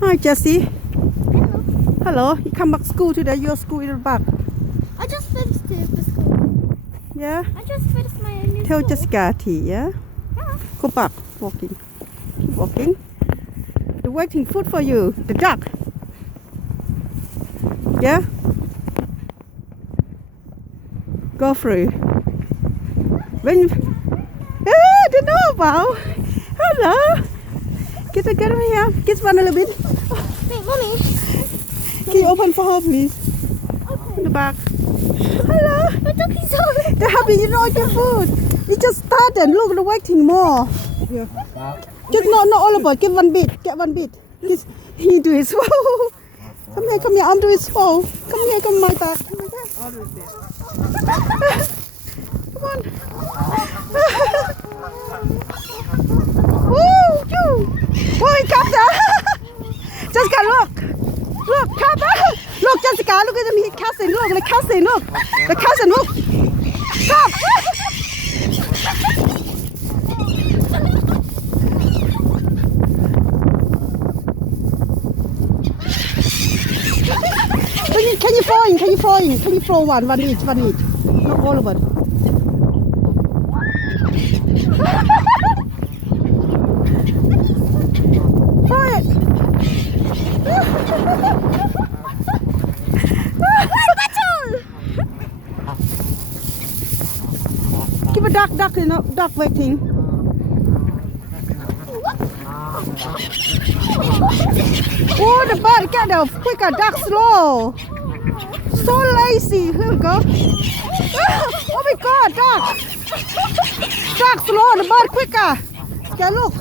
Hi, Jessie. Hello. Hello. You come back school today. Your school is back. I just finished the school. Yeah. I just finished my new Tell school. Jessica tea. Yeah. Yeah. Go back. Walking. Keep walking. They're waiting food for you. The duck. Yeah. Go through. When. Ah, they know about. Hello. Get over here. Kids run a little bit. Wait, mommy. Can you open for her, please? Okay. In the back. Hello. The ducky's over. They're happy you know your food. You just started. Look, they're waiting more. Yeah. Just not all about. Give one bit. Get one bit. Just, he do his swallow. Come here. I'm doing his swallow. Come my back. Come my back. Come on. Woo! Oh, he come there. Jessica, look, come there. Look, Jessica, look at them. He's cousin. Look, the cousin. Look, the cousin. Look. Stop. Can you throw in? Can you throw one each? Not all of it. Throw it. Keep a duck waiting. Oh, the bird get there quicker, duck slow. So lazy. Here we go. Oh my God, duck. Duck slow, the bird quicker. Yeah, look.